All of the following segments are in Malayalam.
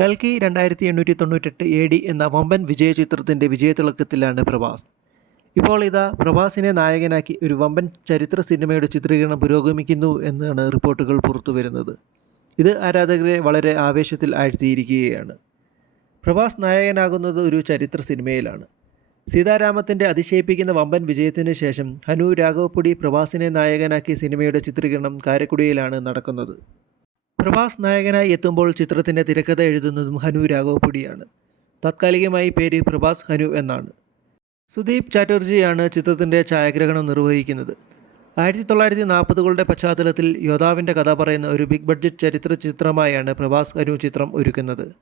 കൽക്കി രണ്ടായിരത്തി എണ്ണൂറ്റി തൊണ്ണൂറ്റെട്ട് എ ഡി എന്ന വമ്പൻ വിജയ ചിത്രത്തിന്റെ വിജയത്തിളക്കത്തിലാണ് പ്രഭാസ്. ഇപ്പോൾ ഇതാ പ്രഭാസിനെ നായകനാക്കി ഒരു വമ്പൻ ചരിത്ര സിനിമയുടെ ചിത്രീകരണം പുരോഗമിക്കുന്നു എന്നാണ് റിപ്പോർട്ടുകൾ പുറത്തു വരുന്നത്. ഇത് ആരാധകരെ വളരെ ആവേശത്തിൽ ആഴ്ത്തിയിരിക്കുകയാണ്. പ്രഭാസ് നായകനാകുന്നത് ഒരു ചരിത്ര സിനിമയിലാണ്. സീതാരാമത്തിന്റെ അതിശയിപ്പിക്കുന്ന വമ്പൻ വിജയത്തിന് ശേഷം ഹനു രാഘവപ്പുടി പ്രഭാസിനെ നായകനാക്കി സിനിമയുടെ ചിത്രീകരണം കാരക്കുടിയിലാണ് നടക്കുന്നത്. പ്രഭാസ് നായകനായി എത്തുമ്പോൾ ചിത്രത്തിന്റെ തിരക്കഥ എഴുതുന്നതും ഹനു രാഘവപുടിയാണ്. താത്കാലികമായി പേര് പ്രഭാസ് ഹനു എന്നാണ്. സുദീപ് ചാറ്റർജിയാണ് ചിത്രത്തിന്റെ ഛായാഗ്രഹണം നിർവഹിക്കുന്നത്. ആയിരത്തി തൊള്ളായിരത്തി നാൽപ്പതുകളുടെ പശ്ചാത്തലത്തിൽ യോദ്ധാവിന്റെ കഥ പറയുന്ന ഒരു ബിഗ് ബഡ്ജറ്റ് ചരിത്ര ചിത്രമായാണ് പ്രഭാസ് ഹനു ചിത്രം ഒരുക്കുന്നത്.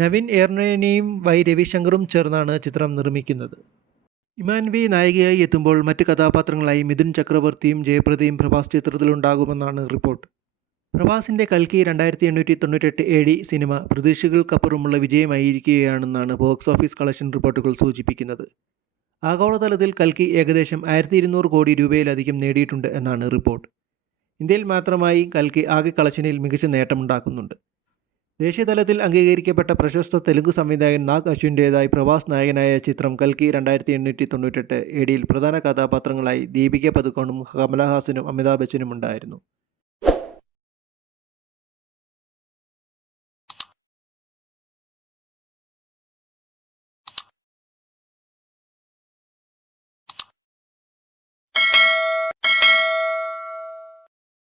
നവീൻ എർണേനിയും വൈ രവിശങ്കറും ചേർന്നാണ് ചിത്രം നിർമ്മിക്കുന്നത്. ഇമാൻ വി നായികയായി എത്തുമ്പോൾ മറ്റ് കഥാപാത്രങ്ങളായി മിഥുൻ ചക്രവർത്തിയും ജയപ്രദയും പ്രഭാസ് ചിത്രത്തിലുണ്ടാകുമെന്നാണ് റിപ്പോർട്ട്. പ്രഭാസിന്റെ കൽക്കി രണ്ടായിരത്തി എണ്ണൂറ്റി തൊണ്ണൂറ്റെട്ട് എ ഡി സിനിമ പ്രതീക്ഷകൾക്കപ്പുറമുള്ള വിജയമായിരിക്കുകയാണെന്നാണ് ബോക്സ് ഓഫീസ് കളക്ഷൻ റിപ്പോർട്ടുകൾ സൂചിപ്പിക്കുന്നത്. ആഗോളതലത്തിൽ കൽക്കി ഏകദേശം ആയിരത്തി ഇരുന്നൂറ് കോടി രൂപയിലധികം നേടിയിട്ടുണ്ട് എന്നാണ് റിപ്പോർട്ട്. ഇന്ത്യയിൽ മാത്രമായി കൽക്കി ആകെ കളക്ഷനിൽ മികച്ച നേട്ടമുണ്ടാക്കുന്നുണ്ട്. ദേശീയതലത്തിൽ അംഗീകരിക്കപ്പെട്ട പ്രശസ്ത തെലുങ്ക് സംവിധായകൻ നാഗ് അശ്വിന്റേതായി പ്രഭാസ് നായകനായ ചിത്രം കൽക്കി രണ്ടായിരത്തി എണ്ണൂറ്റി തൊണ്ണൂറ്റെട്ട് എ ഡിയിൽ പ്രധാന കഥാപാത്രങ്ങളായി ദീപിക പതുക്കോണും കമലഹാസനും അമിതാഭ് ബച്ചനും ഉണ്ടായിരുന്നു